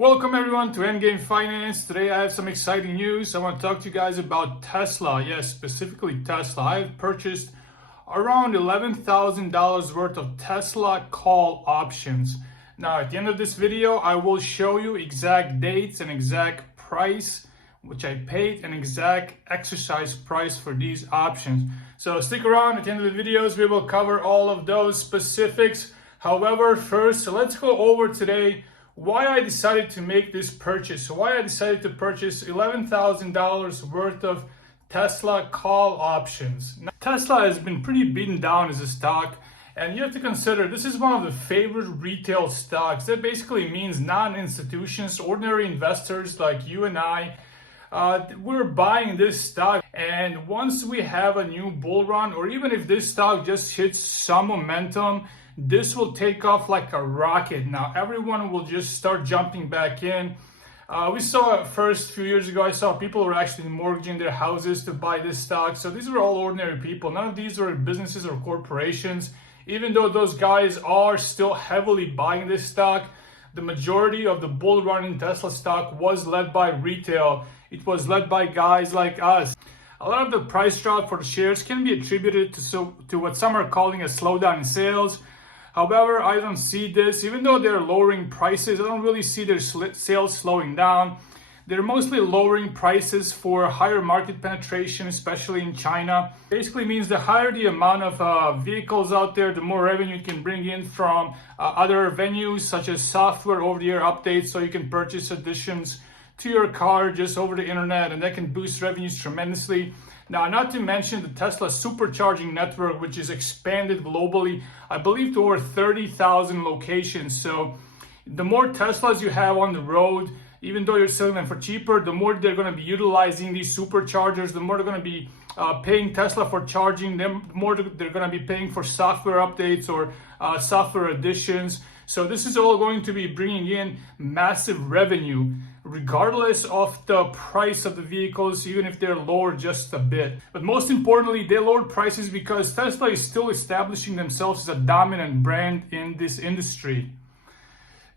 Welcome everyone to Endgame Finance. Today I have some exciting news. I want to talk to you guys about Tesla. Yes, specifically Tesla. I have purchased around $11,000 worth of Tesla call options. Now at the end of this video, I will show you exact dates and exact price which I paid, and exact exercise price for these options. So stick around. At the end of the videos, we will cover all of those specifics. However, first, let's go over today why I decided to make this purchase. So why I decided to purchase $11,000 worth of Tesla call options. Now, Tesla has been pretty beaten down as a stock, and you have to consider this is one of the favorite retail stocks. That basically means non-institutions, ordinary investors like you and I, we're buying this stock, and once we have a new bull run, or even if this stock just hits some momentum, this will take off like a rocket. Now everyone will just start jumping back in. We saw first few years ago, I saw people were actually mortgaging their houses to buy this stock. So these were all ordinary people. None of these were businesses or corporations. Even though those guys are still heavily buying this stock, the majority of the bull run in Tesla stock was led by retail. It was led by guys like us. A lot of the price drop for the shares can be attributed to what some are calling a slowdown in sales. However, I don't see this. Even though they're lowering prices, I don't really see their sales slowing down. They're mostly lowering prices for higher market penetration, especially in China. Basically means the higher the amount of vehicles out there, the more revenue you can bring in from other venues such as software over-the-air updates, so you can purchase additions to your car just over the internet, and that can boost revenues tremendously. Now, not to mention the Tesla supercharging network, which is expanded globally, I believe to over 30,000 locations. So the more Teslas you have on the road, even though you're selling them for cheaper, the more they're going to be utilizing these superchargers, the more they're going to be paying Tesla for charging them, the more they're going to be paying for software updates or software additions. So this is all going to be bringing in massive revenue, regardless of the price of the vehicles, even if they're lower just a bit. But most importantly, they lowered prices because Tesla is still establishing themselves as a dominant brand in this industry.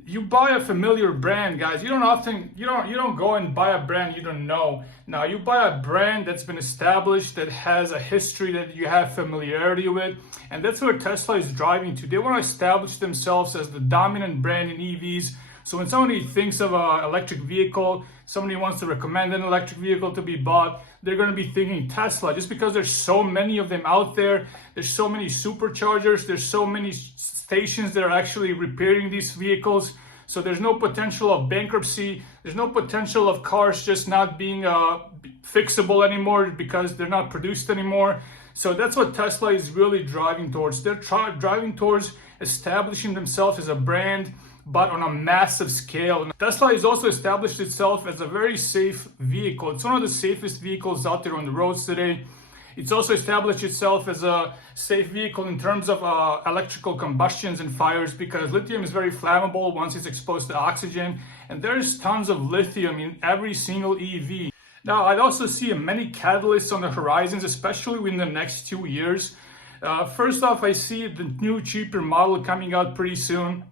You buy a familiar brand, guys. You don't go and buy a brand you don't know. Now you buy a brand that's been established, that has a history that you have familiarity with, and that's where Tesla is driving to. They want to establish themselves as the dominant brand in EVs. So when somebody thinks of an electric vehicle, somebody wants to recommend an electric vehicle to be bought, they're going to be thinking Tesla, just because there's so many of them out there. There's so many superchargers. There's so many stations that are actually repairing these vehicles. So there's no potential of bankruptcy. There's no potential of cars just not being fixable anymore because they're not produced anymore. So that's what Tesla is really driving towards. They're driving towards establishing themselves as a brand, but on a massive scale. Tesla has also established itself as a very safe vehicle. It's one of the safest vehicles out there on the roads today. It's also established itself as a safe vehicle in terms of electrical combustions and fires, because lithium is very flammable once it's exposed to oxygen, and there's tons of lithium in every single EV. Now, I'd also see many catalysts on the horizons, especially within the next 2 years. First off, I see the new cheaper model coming out pretty soon.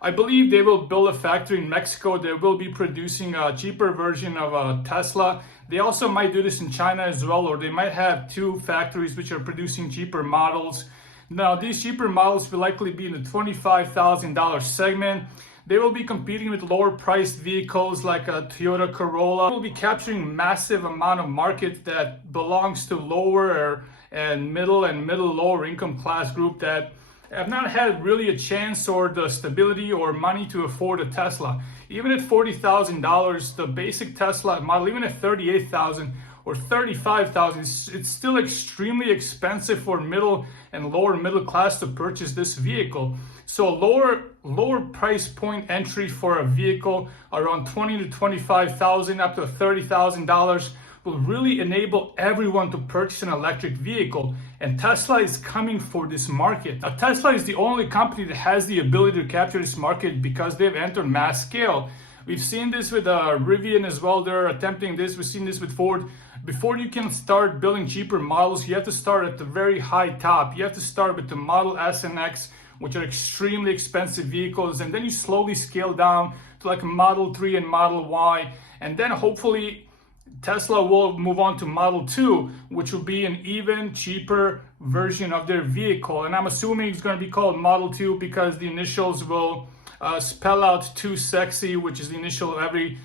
I believe they will build a factory in Mexico. They will be producing a cheaper version of a Tesla. They also might do this in China as well, or they might have 2 factories which are producing cheaper models. Now, these cheaper models will likely be in the $25,000 segment. They will be competing with lower priced vehicles like a Toyota Corolla. They will be capturing massive amount of market that belongs to lower and middle lower income class group that have not had really a chance or the stability or money to afford a Tesla. Even at $40,000, the basic Tesla model, even at $38,000 or $35,000, it's still extremely expensive for middle and lower middle class to purchase this vehicle. So lower price point entry for a vehicle around $20,000 to $25,000 up to $30,000 will really enable everyone to purchase an electric vehicle, and Tesla is coming for this market. Now, Tesla is the only company that has the ability to capture this market because they've entered mass scale. We've seen this with Rivian as well. They're attempting this. We've seen this with Ford. Before you can start building cheaper models, you have to start at the very high top. You have to start with the Model S and X, which are extremely expensive vehicles, and then you slowly scale down to like a Model 3 and Model Y, and then hopefully Tesla will move on to Model 2, which will be an even cheaper version of their vehicle. And I'm assuming it's going to be called Model 2 because the initials will spell out "too sexy," which is the initial of every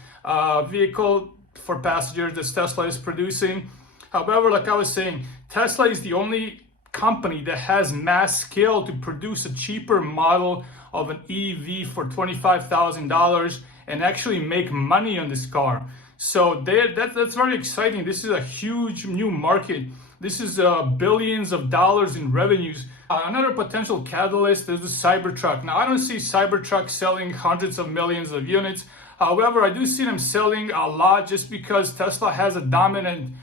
vehicle for passengers that Tesla is producing. However, like I was saying, Tesla is the only company that has mass scale to produce a cheaper model of an EV for $25,000 and actually make money on this car. So that's very exciting. This is a huge new market. This is billions of dollars in revenues. Another potential catalyst is the Cybertruck. Now, I don't see Cybertruck selling hundreds of millions of units. However, I do see them selling a lot just because Tesla has a dominant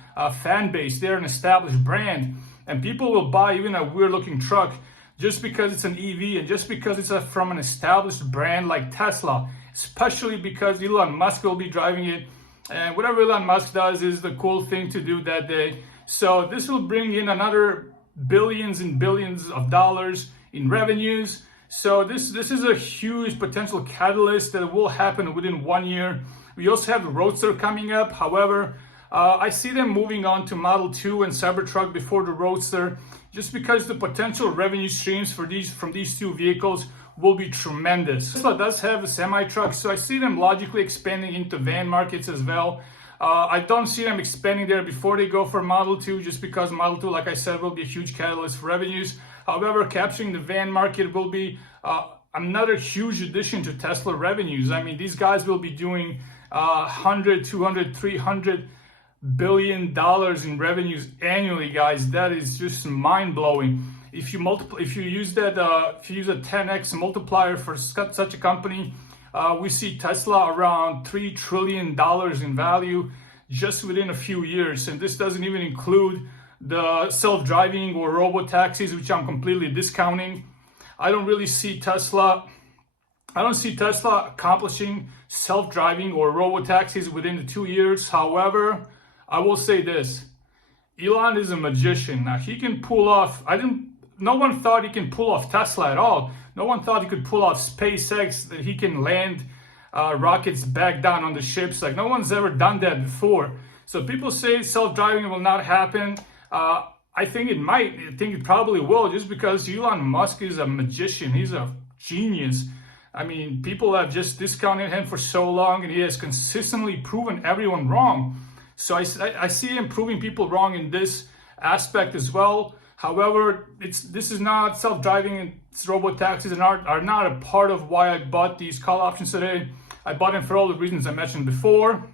fan base. They're an established brand, and people will buy even a weird looking truck just because it's an EV and just because it's from an established brand like Tesla, especially because Elon Musk will be driving it. And whatever Elon Musk does is the cool thing to do that day. So this will bring in another billions and billions of dollars in revenues. So this is a huge potential catalyst that will happen within 1 year. We also have the Roadster coming up. However, I see them moving on to Model 2 and Cybertruck before the Roadster, just because the potential revenue streams from these two vehicles will be tremendous. Tesla does have a semi-truck, so I see them logically expanding into van markets as well. I don't see them expanding there before they go for Model 2, just because Model 2, like I said, will be a huge catalyst for revenues. However, capturing the van market will be another huge addition to Tesla revenues. I mean, these guys will be doing 100, 200, 300 billion dollars in revenues annually, guys. That is just mind-blowing. If you use a 10x multiplier for such a company, we see Tesla around $3 trillion in value just within a few years. And this doesn't even include the self-driving or robo-taxis, which I'm completely discounting. I don't see Tesla accomplishing self-driving or robo-taxis within the 2 years. However, I will say this: Elon is a magician. Now, he can pull off, no one thought he can pull off Tesla at all. No one thought he could pull off SpaceX, that he can land rockets back down on the ships. Like, no one's ever done that before. So people say self-driving will not happen. I think it might. I think it probably will, just because Elon Musk is a magician. He's a genius. I mean, people have just discounted him for so long, and he has consistently proven everyone wrong. So I see him proving people wrong in this aspect as well. However, this is not self-driving, and robo-taxis are not a part of why I bought these call options today. I bought them for all the reasons I mentioned before.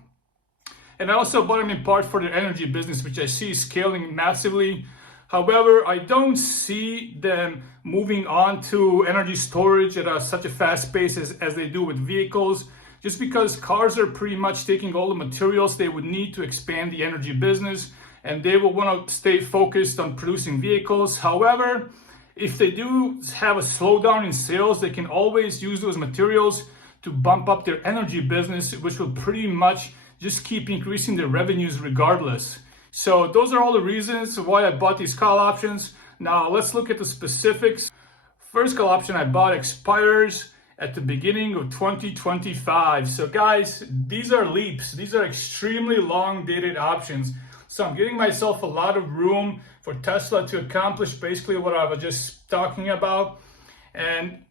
And I also bought them in part for their energy business, which I see scaling massively. However, I don't see them moving on to energy storage at such a fast pace as they do with vehicles, just because cars are pretty much taking all the materials they would need to expand the energy business, and they will want to stay focused on producing vehicles. However, if they do have a slowdown in sales, they can always use those materials to bump up their energy business, which will pretty much just keep increasing their revenues regardless. So those are all the reasons why I bought these call options. Now let's look at the specifics. First call option I bought expires at the beginning of 2025. So guys, these are leaps. These are extremely long dated options. So I'm giving myself a lot of room for Tesla to accomplish basically what I was just talking about. And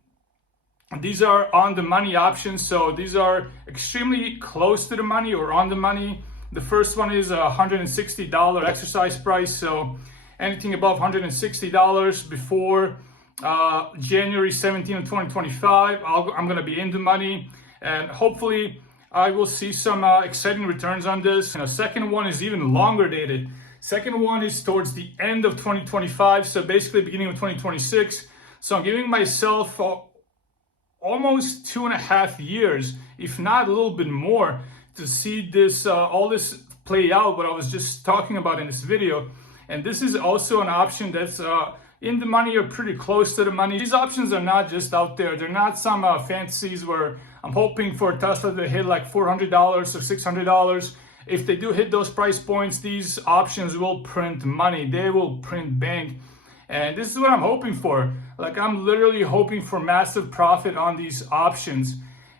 these are on the money options. So these are extremely close to the money or on the money. The first one is a $160 exercise price. So anything above $160 before January 17 of 2025, I'm going to be in the money, and hopefully I will see some exciting returns on this. And the second one is even longer dated. Second one is towards the end of 2025, so basically beginning of 2026. So I'm giving myself almost 2.5 years, if not a little bit more, to see this all this play out, what I was just talking about in this video. And this is also an option that's in the money or pretty close to the money. These options are not just out there. They're not some fantasies where I'm hoping for Tesla to hit like $400 or $600. If they do hit those price points, these options will print money. They will print bank. And this is what I'm hoping for. Like, I'm literally hoping for massive profit on these options.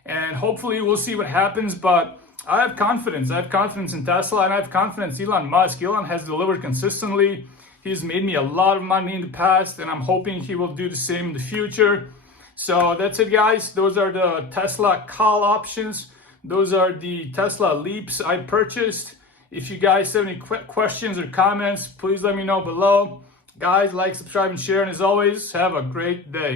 and hopefully we'll see what happens. But I have confidence. I have confidence in Tesla, and I have confidence in Elon Musk. Elon has delivered consistently. He's made me a lot of money in the past, and I'm hoping he will do the same in the future. So that's it, guys. Those are the Tesla call options. Those are the Tesla Leaps I purchased. If you guys have any questions or comments, please let me know below. Guys, like, subscribe, and share. And as always, have a great day.